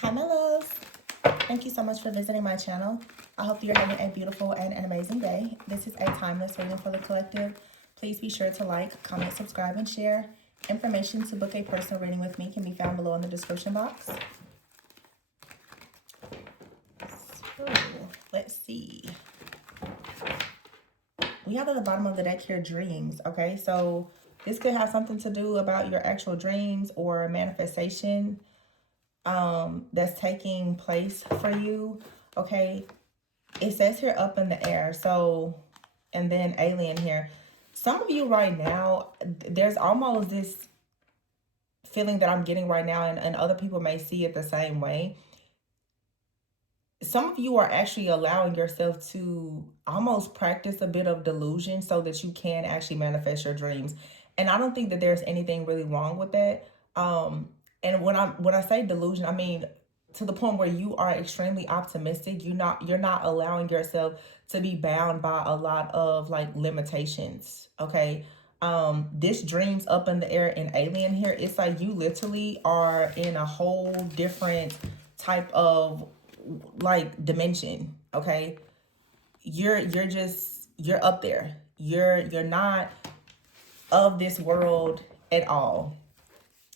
Hi, my loves. Thank you so much for visiting my channel. I hope you're having a beautiful and an amazing day. This is a timeless reading for the collective. Please be sure to like, comment, subscribe, and share. Information to book a personal reading with me can be found below in the description box. So, let's see. We have at the bottom of the deck here dreams, okay? So this could have something to do about your actual dreams or manifestation that's taking place for you, okay? It says here up in the air, so, and then alien here. Some of you right now, there's almost this feeling that I'm getting right now, and other people may see it the same way. Some of you are actually allowing yourself to almost practice a bit of delusion so that you can actually manifest your dreams. And I don't think that there's anything really wrong with that. And when I say delusion, I mean to the point where you are extremely optimistic. You're not allowing yourself to be bound by a lot of like limitations. Okay. This dreams up in the air and alien here, it's like you literally are in a whole different type of like dimension. Okay, you're up there. You're not of this world at all.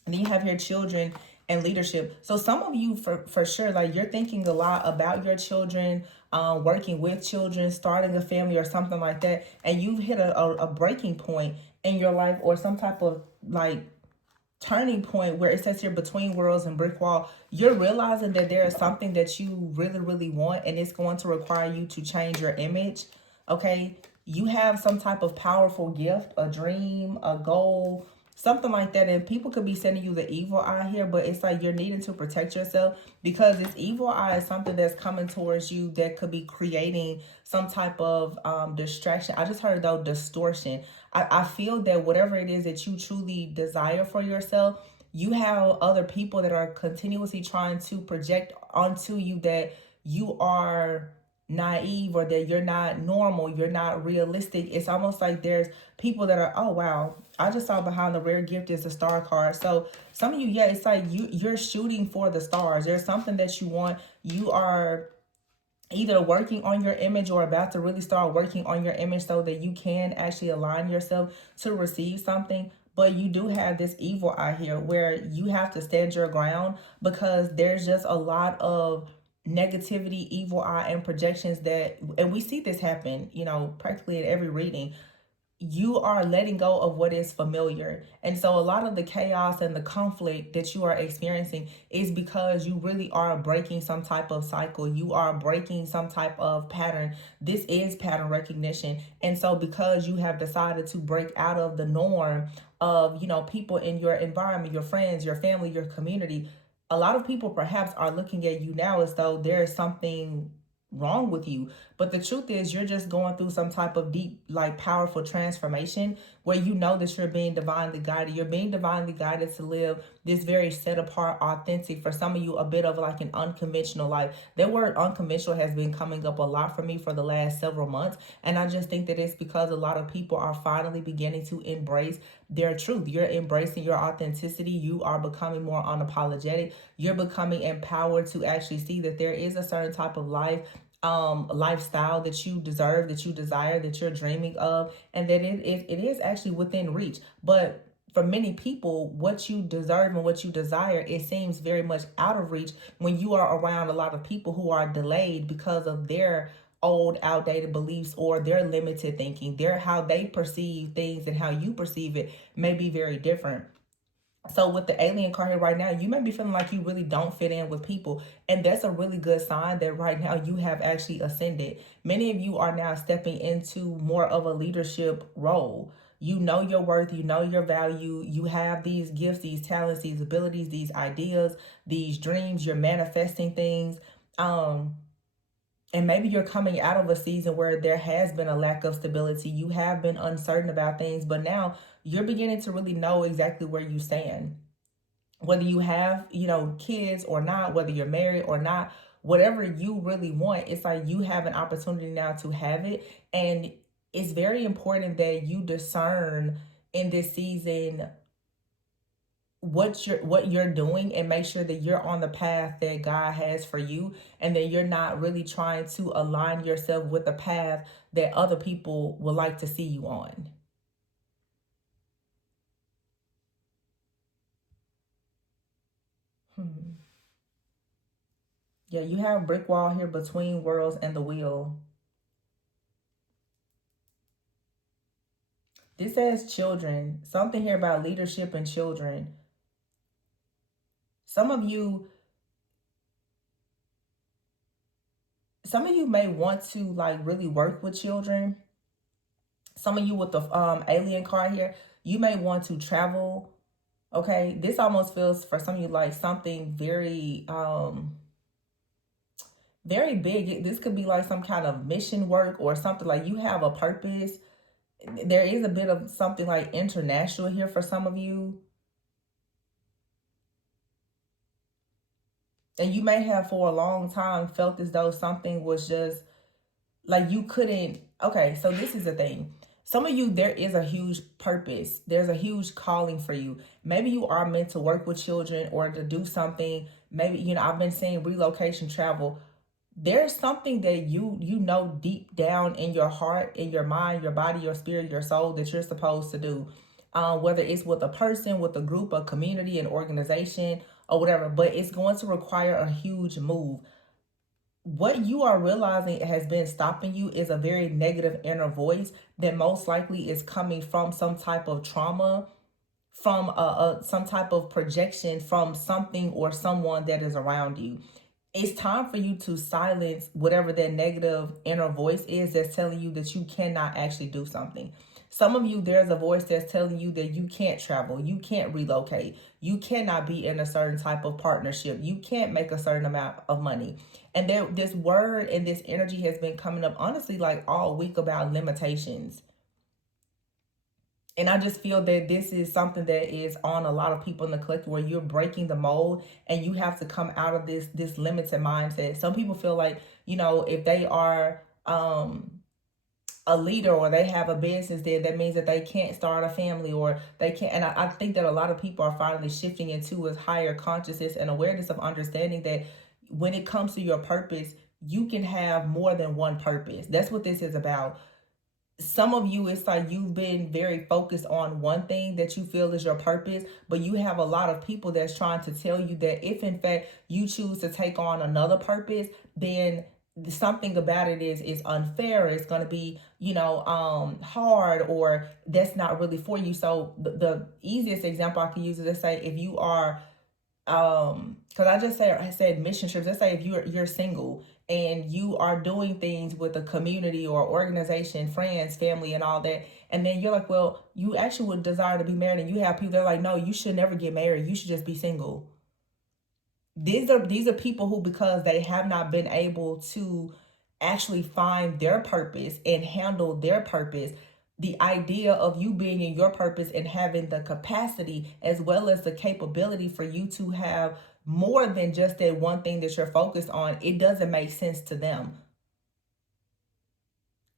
And then you have your children and leadership. So some of you for sure, like you're thinking a lot about your children, working with children, starting a family or something like that, and you've hit a breaking point in your life or some type of like turning point where it says here between worlds and brick wall. You're realizing that there is something that you really want, and it's going to require you to change your image. Okay, you have some type of powerful gift, a dream, a goal, something like that, and people could be sending you the evil eye here, but it's like you're needing to protect yourself because this evil eye is something that's coming towards you that could be creating some type of distraction. I just heard though distortion. I feel that whatever it is that you truly desire for yourself, you have other people that are continuously trying to project onto you that you are naive or that you're not normal, you're not realistic. It's almost like there's people that are, oh wow, I just saw behind the rare gift is the star card. So some of you, yeah, it's like you're shooting for the stars. There's something that you want. You are either working on your image or about to really start working on your image so that you can actually align yourself to receive something. But you do have this evil eye here where you have to stand your ground because there's just a lot of negativity, evil eye, and projections that, and we see this happen, you know, practically in every reading. You are letting go of what is familiar. And so a lot of the chaos and the conflict that you are experiencing is because you really are breaking some type of cycle. You are breaking some type of pattern. This is pattern recognition. And so because you have decided to break out of the norm of, you know, people in your environment, your friends, your family, your community, a lot of people perhaps are looking at you now as though there is something wrong with you. But the truth is you're just going through some type of deep, like powerful transformation where you know that you're being divinely guided. You're being divinely guided to live this very set apart, authentic, for some of you, a bit of like an unconventional life. That word unconventional has been coming up a lot for me for the last several months. And I just think that it's because a lot of people are finally beginning to embrace their truth. You're embracing your authenticity. You are becoming more unapologetic. You're becoming empowered to actually see that there is a certain type of life, lifestyle that you deserve, that you desire, that you're dreaming of, and that it is actually within reach. But for many people, what you deserve and what you desire, it seems very much out of reach when you are around a lot of people who are delayed because of their old outdated beliefs or their limited thinking. Their how they perceive things and how you perceive it may be very different. So with the alien card here right now, you may be feeling like you really don't fit in with people. And that's a really good sign that right now you have actually ascended. Many of you are now stepping into more of a leadership role. You know your worth, you know your value, you have these gifts, these talents, these abilities, these ideas, these dreams, you're manifesting things. And maybe you're coming out of a season where there has been a lack of stability. You have been uncertain about things, but now you're beginning to really know exactly where you stand. Whether you have, you know, kids or not, whether you're married or not, whatever you really want, it's like you have an opportunity now to have it. And it's very important that you discern in this season what you're doing, and make sure that you're on the path that God has for you, and that you're not really trying to align yourself with the path that other people would like to see you on. Hmm. Yeah, you have brick wall here between worlds and the wheel. This says children. Something here about leadership and children. Some of you, some of you may want to like really work with children. Some of you with the alien card here, you may want to travel. Okay, this almost feels for some of you like something very very big. This could be like some kind of mission work or something, like you have a purpose. There is a bit of something like international here for some of you. And you may have for a long time felt as though something was just like you couldn't. Okay, so this is the thing. Some of you, there is a huge purpose, there's a huge calling for you. Maybe you are meant to work with children or to do something. Maybe, I've been saying relocation, travel. There's something that you know deep down in your heart, in your mind, your body, your spirit, your soul, that you're supposed to do. Whether it's with a person, with a group, a community, an organization, or whatever, but it's going to require a huge move. What you are realizing has been stopping you is a very negative inner voice that most likely is coming from some type of trauma, from some type of projection from something or someone that is around you. It's time for you to silence whatever that negative inner voice is that's telling you that you cannot actually do something. Some of you, there's a voice that's telling you that you can't travel, you can't relocate, you cannot be in a certain type of partnership, you can't make a certain amount of money. And there, this word and this energy has been coming up honestly like all week about limitations. And I just feel that this is something that is on a lot of people in the collective, where you're breaking the mold and you have to come out of this limited mindset. Some people feel like, if they are a leader or they have a business, then that means that they can't start a family, or they can't. And I think that a lot of people are finally shifting into a higher consciousness and awareness of understanding that when it comes to your purpose, you can have more than one purpose. That's what this is about. Some of you, it's like you've been very focused on one thing that you feel is your purpose, but you have a lot of people that's trying to tell you that if in fact you choose to take on another purpose, then something about it is unfair, it's going to be hard, or that's not really for you. So the easiest example I can use is, let's say if you are because I said mission trips. Let's say if you're single and you are doing things with a community or organization, friends, family, and all that, and then you're like, well, you actually would desire to be married, and you have people that are like, no, you should never get married, you should just be single. These are people who, because they have not been able to actually find their purpose and handle their purpose, the idea of you being in your purpose and having the capacity as well as the capability for you to have more than just that one thing that you're focused on, it doesn't make sense to them.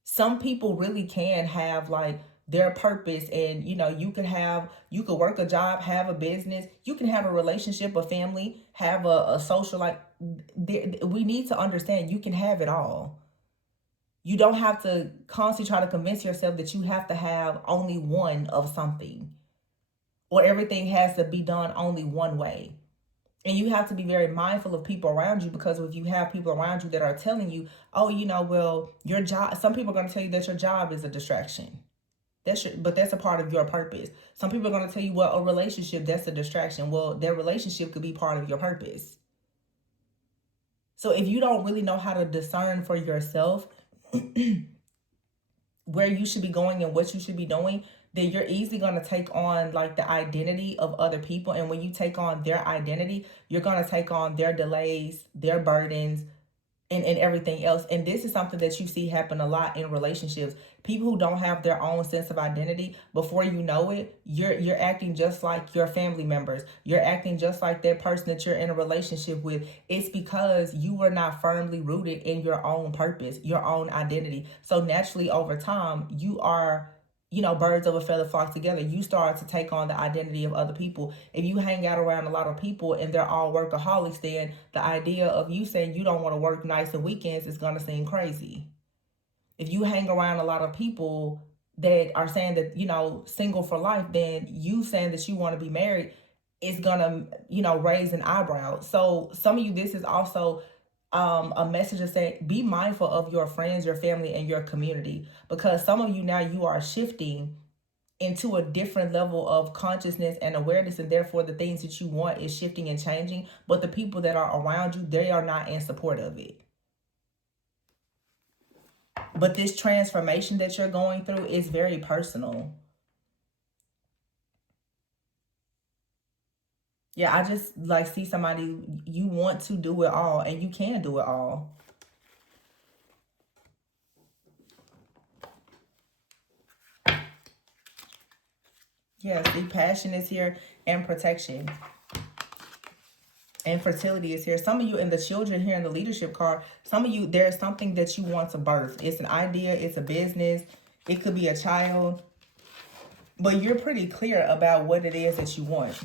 Some people really can have like their purpose, and you could work a job, have a business, you can have a relationship, a family, have a social, like we need to understand you can have it all. You don't have to constantly try to convince yourself that you have to have only one of something, or everything has to be done only one way. And you have to be very mindful of people around you, because if you have people around you that are telling you, oh, well, your job, some people are going to tell you that your job is a distraction. But that's a part of your purpose. Some people are going to tell you, well, a relationship, that's a distraction. Well, their relationship could be part of your purpose. So if you don't really know how to discern for yourself where you should be going and what you should be doing, then you're easily going to take on like the identity of other people. And when you take on their identity, you're going to take on their delays, their burdens, and everything else. And this is something that you see happen a lot in relationships. People who don't have their own sense of identity, before you know it, you're acting just like your family members. You're acting just like that person that you're in a relationship with. It's because you were not firmly rooted in your own purpose, your own identity. So naturally over time, birds of a feather flock together. You start to take on the identity of other people. If you hang out around a lot of people and they're all workaholics, then the idea of you saying you don't want to work nights and weekends is going to seem crazy. If you hang around a lot of people that are saying that, single for life, then you saying that you want to be married is going to, raise an eyebrow. So some of you, this is also a message of saying, be mindful of your friends, your family, and your community, because some of you now, you are shifting into a different level of consciousness and awareness, and therefore the things that you want is shifting and changing, but the people that are around you, they are not in support of it. But this transformation that you're going through is very personal. Yeah, I just see somebody, you want to do it all, and you can do it all. Yeah, see, passion is here, and protection. And fertility is here. Some of you, and the children here in the leadership card, some of you, there's something that you want to birth. It's an idea, it's a business, it could be a child, but you're pretty clear about what it is that you want.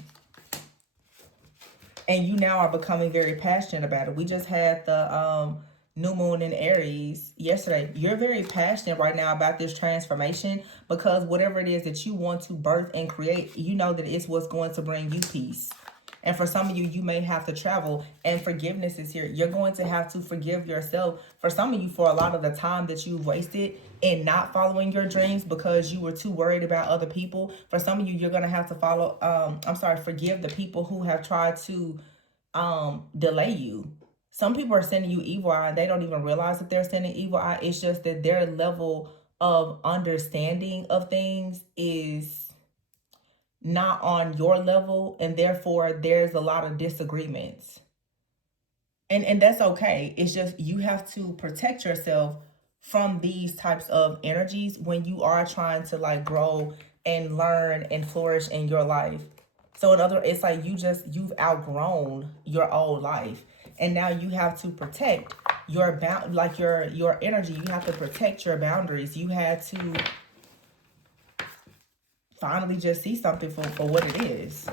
And you now are becoming very passionate about it. We just had the new moon in Aries yesterday. You're very passionate right now about this transformation, because whatever it is that you want to birth and create, you know that it's what's going to bring you peace. And for some of you, you may have to travel, and forgiveness is here. You're going to have to forgive yourself. For some of you, for a lot of the time that you've wasted in not following your dreams because you were too worried about other people. For some of you, you're going to have to forgive the people who have tried to delay you. Some people are sending you evil eye, and they don't even realize that they're sending evil eye. It's just that their level of understanding of things is not on your level, and therefore there's a lot of disagreements, and that's okay. It's just you have to protect yourself from these types of energies when you are trying to grow and learn and flourish in your life. So it's like you've outgrown your old life, and now you have to protect your your energy. You have to protect your boundaries. You had to finally just see something for what it is.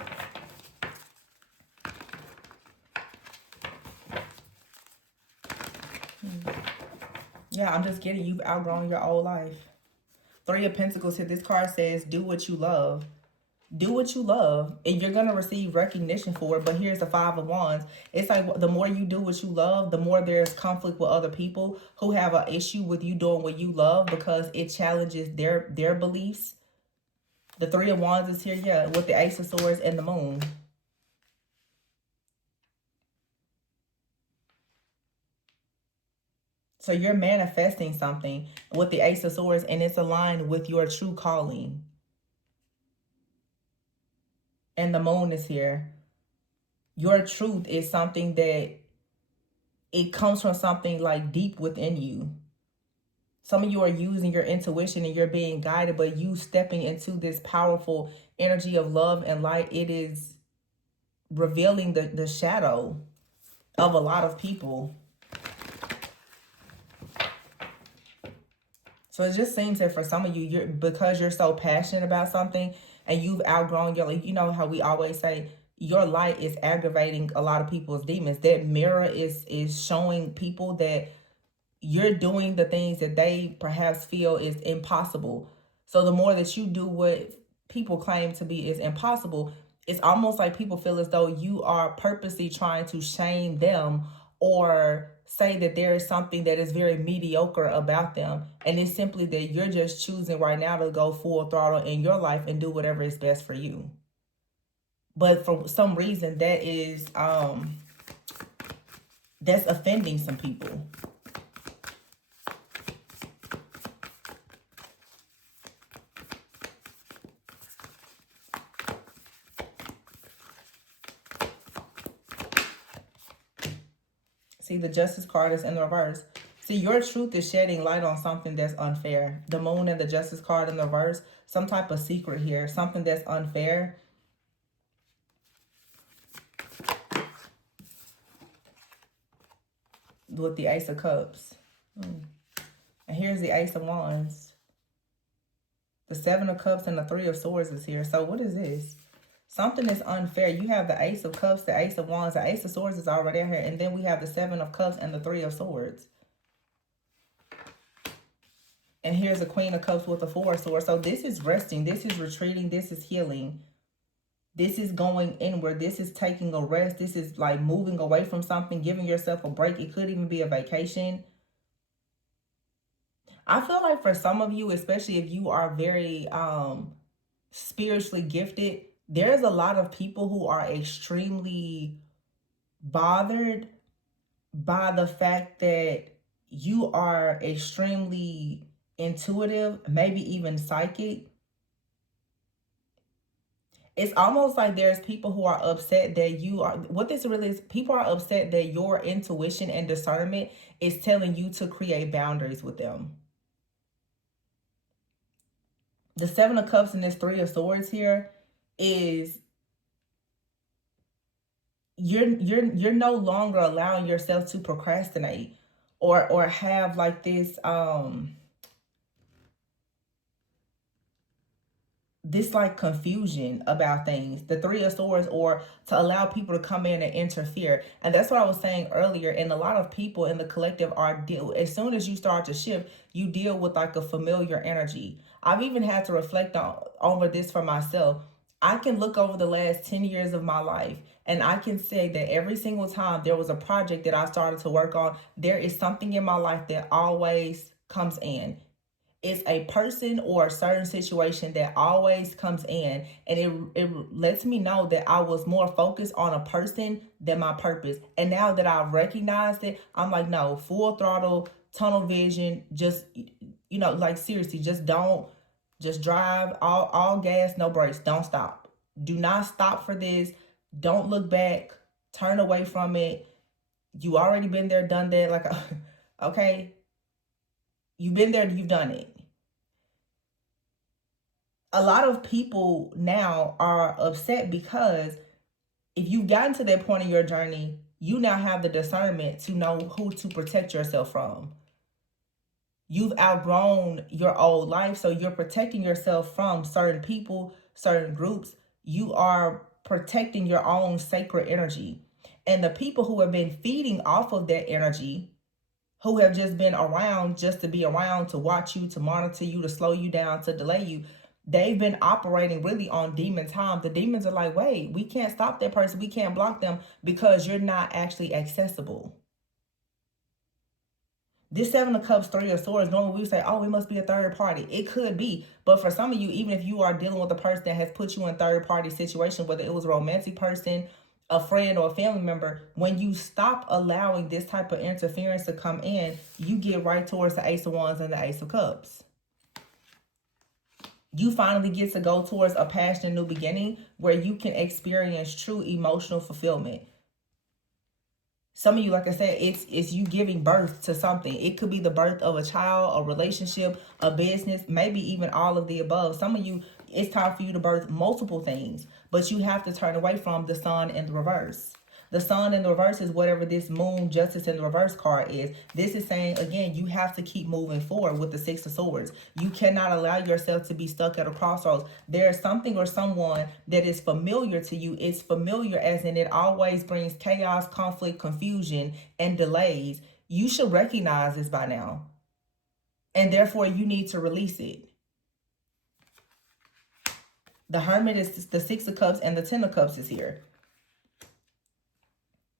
Yeah, I'm just getting, you've outgrown your old life. Three of Pentacles here. This card says, do what you love. Do what you love, and you're going to receive recognition for it. But here's the Five of Wands. It's like the more you do what you love, the more there's conflict with other people who have an issue with you doing what you love, because it challenges their beliefs. The Three of Wands is here, yeah, with the Ace of Swords and the Moon. So you're manifesting something with the Ace of Swords, and it's aligned with your true calling. And the Moon is here. Your truth is something that it comes from something deep within you. Some of you are using your intuition and you're being guided, but you stepping into this powerful energy of love and light, it is revealing the shadow of a lot of people. So it just seems that for some of you, because you're so passionate about something and you've outgrown your, you know how we always say, your light is aggravating a lot of people's demons. That mirror is showing people that you're doing the things that they perhaps feel is impossible. So the more that you do what people claim to be is impossible, it's almost like people feel as though you are purposely trying to shame them or say that there is something that is very mediocre about them. And it's simply that you're just choosing right now to go full throttle in your life and do whatever is best for you. But for some reason that is that's offending some people. See, the Justice card is in the reverse. See, your truth is shedding light on something that's unfair. The Moon and the Justice card in the reverse, some type of secret here, something that's unfair. With the Ace of Cups. And here's the Ace of Wands. The Seven of Cups and the Three of Swords is here. So what is this? Something is unfair. You have the Ace of Cups, the Ace of Wands, the Ace of Swords is already here. And then we have the Seven of Cups and the Three of Swords. And here's the Queen of Cups with the Four of Swords. So this is resting. This is retreating. This is healing. This is going inward. This is taking a rest. This is like moving away from something, giving yourself a break. It could even be a vacation. I feel like for some of you, especially if you are very spiritually gifted, there's a lot of people who are extremely bothered by the fact that you are extremely intuitive, maybe even psychic. It's almost like there's people who are upset that you are, what this really is, people are upset that your intuition and discernment is telling you to create boundaries with them. The Seven of Cups and this Three of Swords here is you're no longer allowing yourself to procrastinate or have like this like confusion about things, the Three of Swords, or to allow people to come in and interfere. And that's what I was saying earlier. And a lot of people in the collective are as soon as you start to shift, you deal with like a familiar energy. I've even had to reflect over this for myself. I can look over the last 10 years of my life and I can say that every single time there was a project that I started to work on, there is something in my life that always comes in. It's a person or a certain situation that always comes in, and it lets me know that I was more focused on a person than my purpose. And now that I've recognized it, I'm like, no, full throttle, tunnel vision, just, like seriously, just drive all gas, no brakes, don't stop. Do not stop for this. Don't look back, turn away from it. You already been there, done that. Like, okay, you've been there, you've done it. A lot of people now are upset because if you've gotten to that point in your journey, you now have the discernment to know who to protect yourself from. You've outgrown your old life, so you're protecting yourself from certain people, certain groups. You are protecting your own sacred energy. And the people who have been feeding off of that energy, who have just been around just to be around, to watch you, to monitor you, to slow you down, to delay you, they've been operating really on demon time. The demons are like, wait, we can't stop that person. We can't block them because you're not actually accessible. This Seven of Cups, Three of Swords, normally we say, oh, it must be a third party. It could be. But for some of you, even if you are dealing with a person that has put you in third party situation, whether it was a romantic person, a friend, or a family member, when you stop allowing this type of interference to come in, you get right towards the Ace of Wands and the Ace of Cups. You finally get to go towards a passionate new beginning where you can experience true emotional fulfillment. Some of you, like I said, it's you giving birth to something. It could be the birth of a child, a relationship, a business, maybe even all of the above. Some of you, it's time for you to birth multiple things, but you have to turn away from the Sun in the reverse. The Sun in the reverse is whatever this Moon Justice in the reverse card is. This is saying, again, you have to keep moving forward with the Six of Swords. You cannot allow yourself to be stuck at a crossroads. There is something or someone that is familiar to you. It's familiar as in it always brings chaos, conflict, confusion, and delays. You should recognize this by now. And therefore, you need to release it. The Hermit is the Six of Cups and the Ten of Cups is here.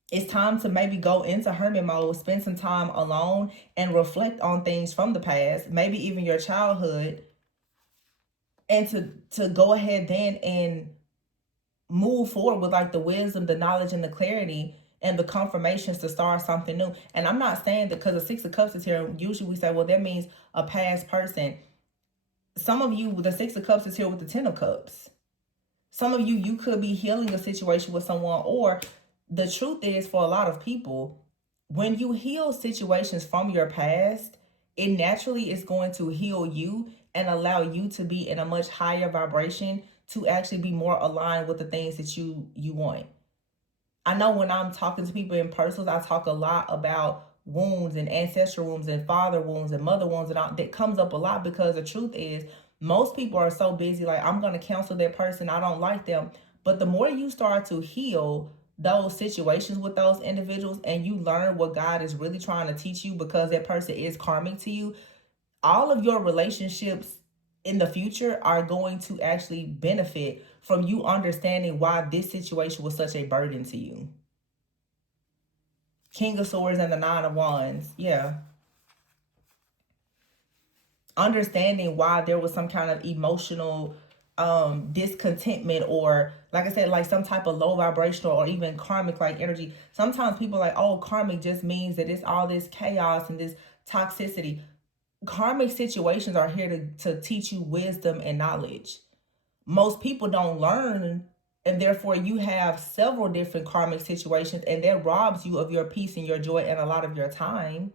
It's time to maybe go into hermit mode, spend some time alone and reflect on things from the past, maybe even your childhood, and to go ahead then and move forward with like the wisdom, the knowledge, and the clarity and the confirmations to start something new. And I'm not saying that because the Six of Cups is here, usually we say, well, that means a past person. Some of you, the Six of Cups is here with the Ten of Cups. Some of you could be healing a situation with someone, or the truth is, for a lot of people, when you heal situations from your past, it naturally is going to heal you and allow you to be in a much higher vibration to actually be more aligned with the things that you want. I know when I'm talking to people in personals, I talk a lot about wounds and ancestral wounds and father wounds and mother wounds, and all that comes up a lot because the truth is Most people are so busy, like, I'm going to cancel that person, I don't like them. But the more you start to heal those situations with those individuals and you learn what God is really trying to teach you, because that person is karmic to you, all of your relationships in the future are going to actually benefit from you understanding why this situation was such a burden to you. King of Swords and the Nine of Wands. Yeah. Understanding why there was some kind of emotional discontentment, or like I said, like some type of low vibrational or even karmic like energy. Sometimes people are like, oh, karmic just means that it's all this chaos and this toxicity. Karmic situations are here to teach you wisdom and knowledge. Most people don't learn, and therefore you have several different karmic situations, and that robs you of your peace and your joy and a lot of your time.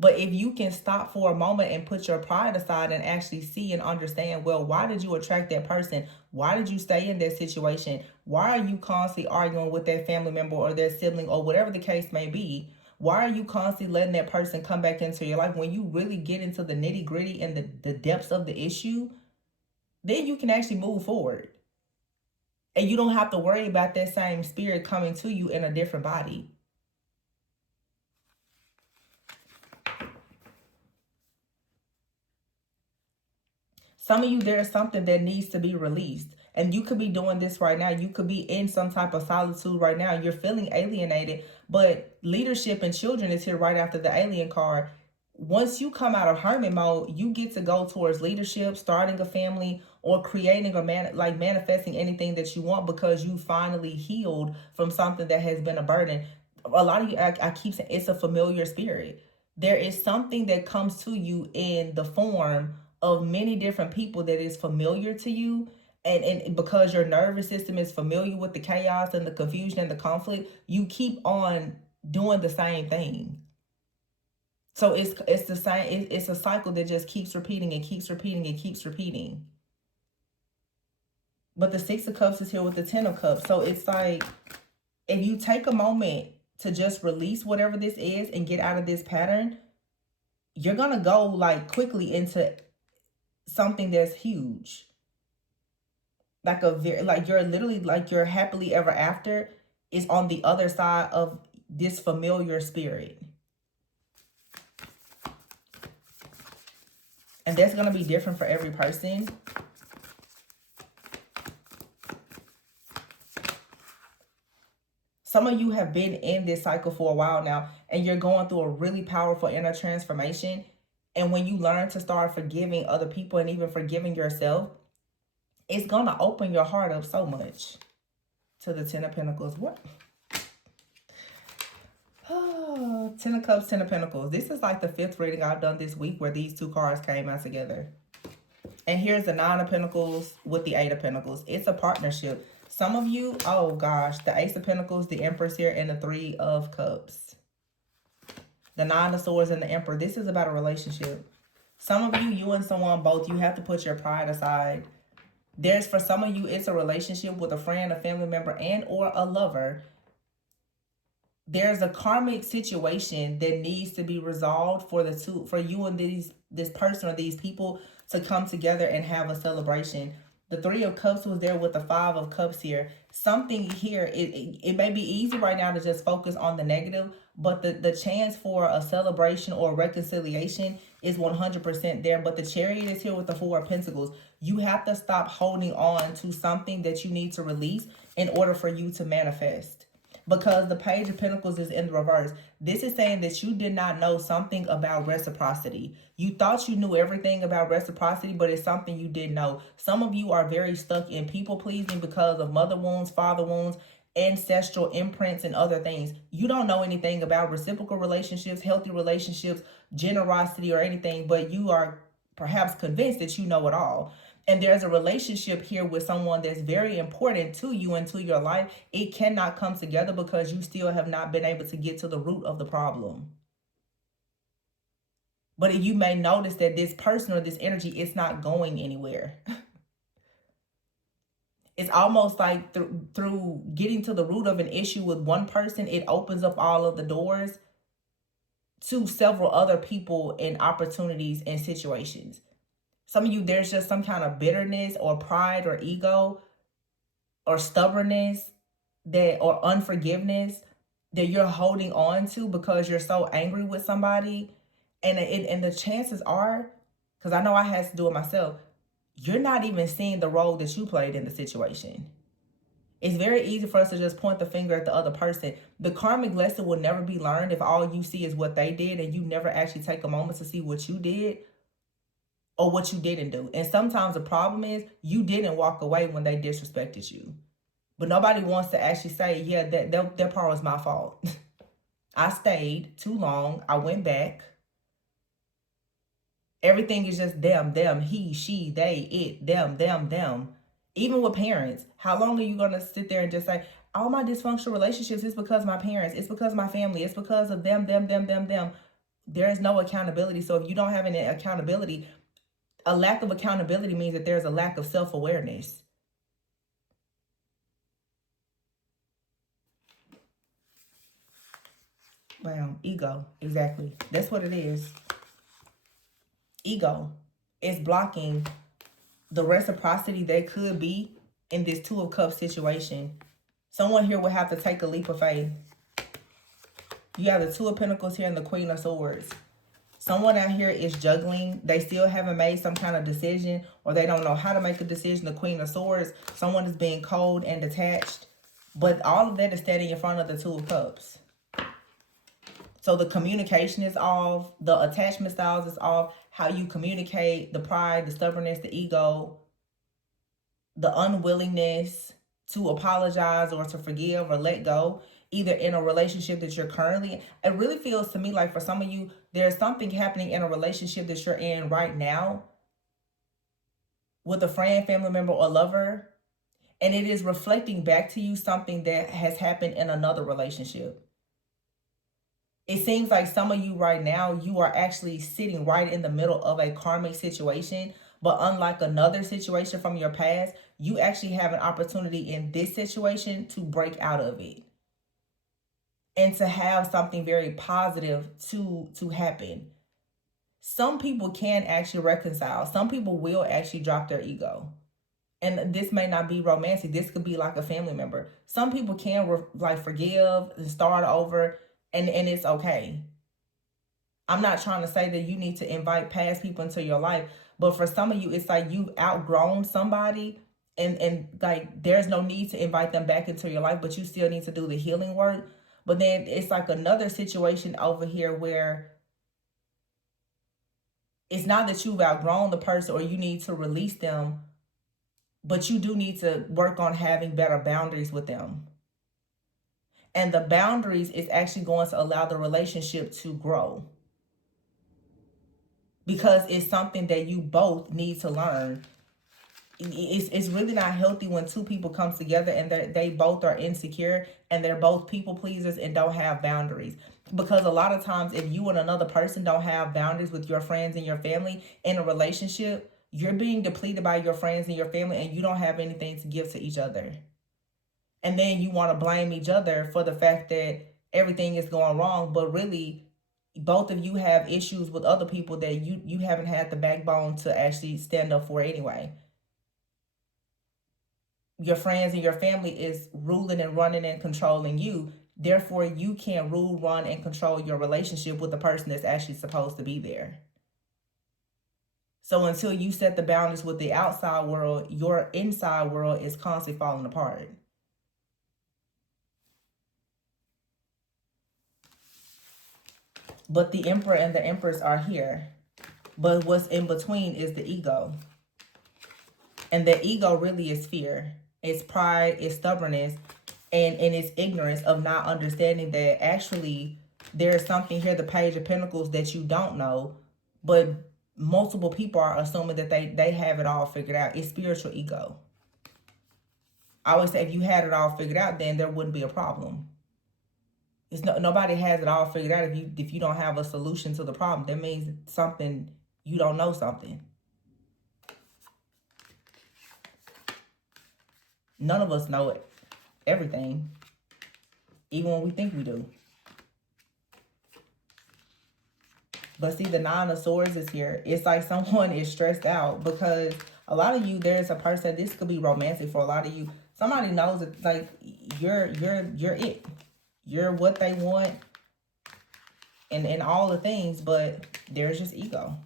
But if you can stop for a moment and put your pride aside and actually see and understand, well, why did you attract that person? Why did you stay in that situation? Why are you constantly arguing with that family member or their sibling or whatever the case may be? Why are you constantly letting that person come back into your life? When you really get into the nitty gritty and the depths of the issue, then you can actually move forward. And you don't have to worry about that same spirit coming to you in a different body. Some of you, there's something that needs to be released. And you could be doing this right now. You could be in some type of solitude right now. You're feeling alienated, but leadership and children is here right after the alien card. Once you come out of hermit mode, you get to go towards leadership, starting a family, or creating or manifesting anything that you want, because you finally healed from something that has been a burden. A lot of you, I keep saying, it's a familiar spirit. There is something that comes to you in the form of many different people that is familiar to you, and because your nervous system is familiar with the chaos and the confusion and the conflict, you keep on doing the same thing. So it's the same. It's a cycle that just keeps repeating and keeps repeating and keeps repeating. But the Six of Cups is here with the Ten of Cups. So it's like, if you take a moment to just release whatever this is and get out of this pattern, you're gonna go like quickly into something that's huge. Like you're literally like your happily ever after is on the other side of this familiar spirit. And that's going to be different for every person. Some of you have been in this cycle for a while now, and you're going through a really powerful inner transformation. And when you learn to start forgiving other people and even forgiving yourself, it's going to open your heart up so much. To the Ten of Pentacles. What? Oh, Ten of Cups, Ten of Pentacles. This is like the 5th reading I've done this week where these two cards came out together. And here's the Nine of Pentacles with the Eight of Pentacles. It's a partnership. Some of you, oh gosh, the Ace of Pentacles, the Empress here, and the Three of Cups. The Nine of Swords and the Emperor. This is about a relationship. Some of you, you and someone both, you have to put your pride aside. There's, for some of you, it's a relationship with a friend, a family member, and or a lover. There's a karmic situation that needs to be resolved for you and this person or these people to come together and have a celebration. The Three of Cups was there with the Five of Cups here. Something here, it may be easy right now to just focus on the negative, but the chance for a celebration or reconciliation is 100% there. But the Chariot is here with the Four of Pentacles. You have to stop holding on to something that you need to release in order for you to manifest. Because the Page of Pentacles is in the reverse. This is saying that you did not know something about reciprocity. You thought you knew everything about reciprocity, but it's something you didn't know. Some of you are very stuck in people pleasing because of mother wounds, father wounds, ancestral imprints, and other things. You don't know anything about reciprocal relationships, healthy relationships, generosity, or anything, but you are perhaps convinced that you know it all. And there's a relationship here with someone that's very important to you and to your life. It cannot come together because you still have not been able to get to the root of the problem. But you may notice that this person or this energy is not going anywhere. It's almost like through getting to the root of an issue with one person, it opens up all of the doors to several other people and opportunities and situations. Some of you, there's just some kind of bitterness or pride or ego or stubbornness that, or unforgiveness that you're holding on to because you're so angry with somebody. And the chances are, because I know I had to do it myself, you're not even seeing the role that you played in the situation. It's very easy for us to just point the finger at the other person. The karmic lesson will never be learned if all you see is what they did and you never actually take a moment to see what you did or what you didn't do. And sometimes the problem is you didn't walk away when they disrespected you. But nobody wants to actually say, yeah, that part was my fault. I stayed too long. I went back. Everything is just them, he, she, they, it, them. Even with parents, how long are you going to sit there and just say, all my dysfunctional relationships is because my parents, it's because my family, it's because of them. There is no accountability. So if you don't have any accountability, a lack of accountability means that there's a lack of self-awareness. Wow, ego, exactly. That's what it is. Ego is blocking the reciprocity that could be in this Two of Cups situation. Someone here will have to take a leap of faith. You have the Two of Pentacles here and the Queen of Swords. Someone out here is juggling. They still haven't made some kind of decision, or they don't know how to make a decision. The Queen of Swords. Someone is being cold and detached. But all of that is standing in front of the Two of Cups. So the communication is off. The attachment styles is off. How you communicate, the pride, the stubbornness, the ego, the unwillingness to apologize or to forgive or let go, either in a relationship that you're currently, it really feels to me like for some of you, there's something happening in a relationship that you're in right now with a friend, family member, or lover, and it is reflecting back to you something that has happened in another relationship. It seems like some of you right now, you are actually sitting right in the middle of a karmic situation. But unlike another situation from your past, you actually have an opportunity in this situation to break out of it. And to have something very positive to happen. Some people can actually reconcile. Some people will actually drop their ego. And this may not be romantic. This could be like a family member. Some people can forgive and start over, and it's okay. I'm not trying to say that you need to invite past people into your life, but for some of you, it's like you've outgrown somebody, and like there's no need to invite them back into your life, but you still need to do the healing work. But then it's like another situation over here where it's not that you've outgrown the person or you need to release them, but you do need to work on having better boundaries with them. And the boundaries is actually going to allow the relationship to grow. Because it's something that you both need to learn. It's really not healthy when two people come together and they both are insecure and they're both people pleasers and don't have boundaries. Because a lot of times if you and another person don't have boundaries with your friends and your family in a relationship, you're being depleted by your friends and your family and you don't have anything to give to each other. And then you want to blame each other for the fact that everything is going wrong, but really both of you have issues with other people that you haven't had the backbone to actually stand up for anyway. Your friends and your family is ruling and running and controlling you. Therefore, you can't rule, run, and control your relationship with the person that's actually supposed to be there. So until you set the boundaries with the outside world, your inside world is constantly falling apart. But the Emperor and the Empress are here. But what's in between is the ego. And the ego really is fear. It's pride, it's stubbornness, and it's ignorance of not understanding that actually there's something here, the Page of Pentacles, that you don't know, but multiple people are assuming that they have it all figured out. It's spiritual ego. I always say if you had it all figured out, then there wouldn't be a problem. Nobody has it all figured out. If you don't have a solution to the problem, that means something, you don't know something. None of us know everything, even when we think we do. But see, the Nine of Swords is here. It's like someone is stressed out because a lot of you, there's a person, this could be romantic for a lot of you. Somebody knows that like you're it. You're what they want and all the things, but there's just ego.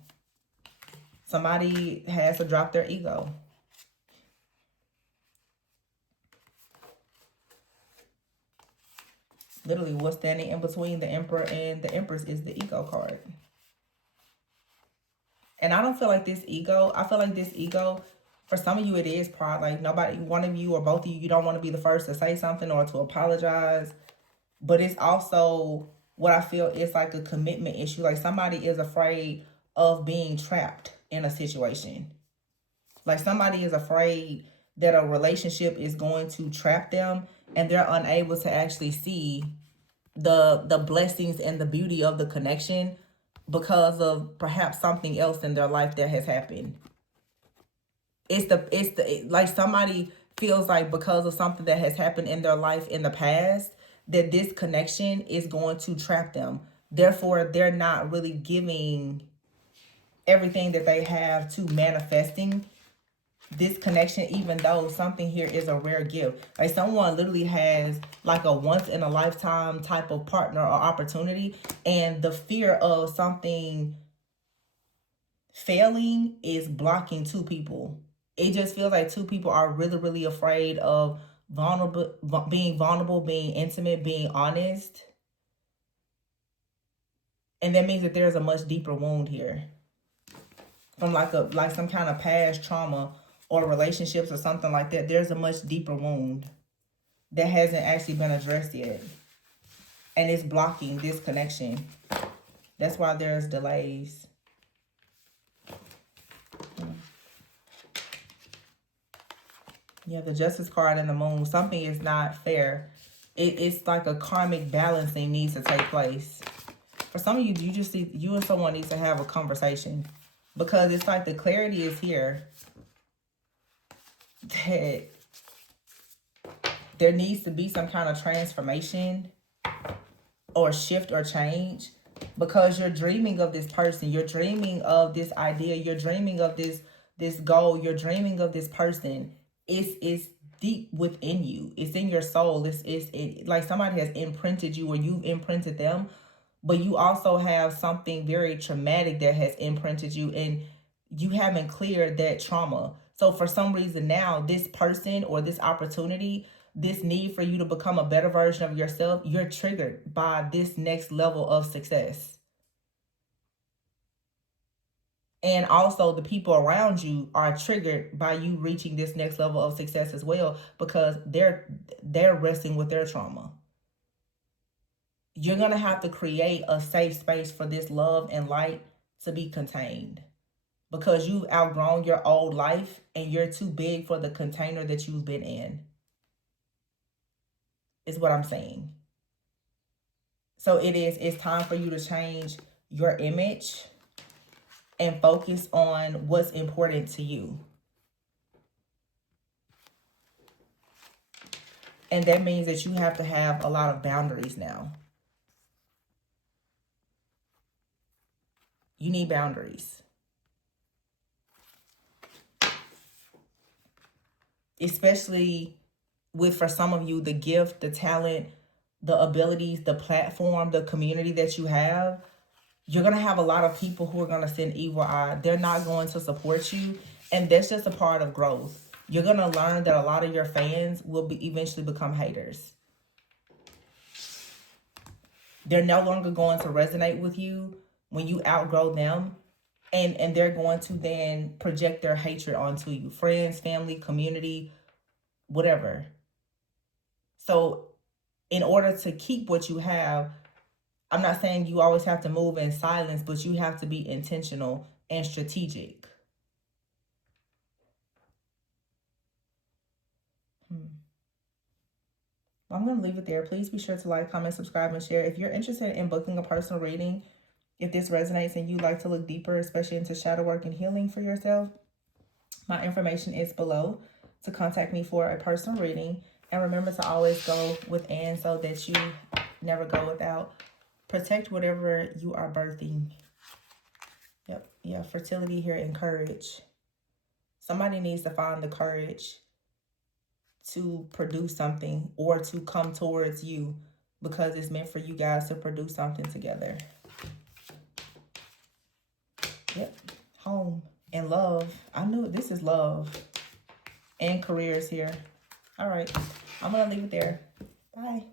Somebody has to drop their ego. Literally, what's standing in between the Emperor and the Empress is the ego card. And I don't feel like this ego, I feel like this ego, for some of you, it is pride. Like nobody, one of you or both of you, you don't want to be the first to say something or to apologize. But it's also what I feel is like a commitment issue. Like somebody is afraid of being trapped in a situation. Like somebody is afraid that a relationship is going to trap them and they're unable to actually see the blessings and the beauty of the connection because of perhaps something else in their life that has happened. Like somebody feels like because of something that has happened in their life in the past that this connection is going to trap them. Therefore, they're not really giving everything that they have to manifesting this connection, even though something here is a rare gift. Like someone literally has like a once in a lifetime type of partner or opportunity, and the fear of something failing is blocking two people. It just feels like two people are really, really afraid of being vulnerable, being intimate, being honest. And that means that there's a much deeper wound here from like some kind of past trauma or relationships or something like that. There's a much deeper wound that hasn't actually been addressed yet, and it's blocking this connection. That's why there's delays. Yeah, the Justice card and the Moon. Something is not fair. It's like a karmic balancing needs to take place. For some of you, you just see you and someone needs to have a conversation, because it's like the clarity is here that there needs to be some kind of transformation or shift or change, because you're dreaming of this person, you're dreaming of this idea, you're dreaming of this goal, you're dreaming of this person. It's deep within you. It's in your soul. It's like somebody has imprinted you or you've imprinted them, but you also have something very traumatic that has imprinted you and you haven't cleared that trauma. So for some reason now, this person or this opportunity, this need for you to become a better version of yourself, you're triggered by this next level of success. And also the people around you are triggered by you reaching this next level of success as well, because they're wrestling with their trauma. You're going to have to create a safe space for this love and light to be contained, because you've outgrown your old life and you're too big for the container that you've been in, is what I'm saying. So it's time for you to change your image and focus on what's important to you. And that means that you have to have a lot of boundaries now. You need boundaries. Especially with, for some of you, the gift, the talent, the abilities, the platform, the community that you have. You're going to have a lot of people who are going to send evil eye. They're not going to support you. And that's just a part of growth. You're going to learn that a lot of your fans will eventually become haters. They're no longer going to resonate with you when you outgrow them. And they're going to then project their hatred onto you. Friends, family, community, whatever. So in order to keep what you have, I'm not saying you always have to move in silence, but you have to be intentional and strategic. Well, I'm going to leave it there. Please be sure to like, comment, subscribe, and share. If you're interested in booking a personal reading, if this resonates and you'd like to look deeper, especially into shadow work and healing for yourself, my information is below to contact me for a personal reading. And remember to always go within so that you never go without. Protect whatever you are birthing. Yep. Yeah. Fertility here and courage. Somebody needs to find the courage to produce something or to come towards you because it's meant for you guys to produce something together. Yep. Home and love. I knew this is love and careers here. All right. I'm going to leave it there. Bye.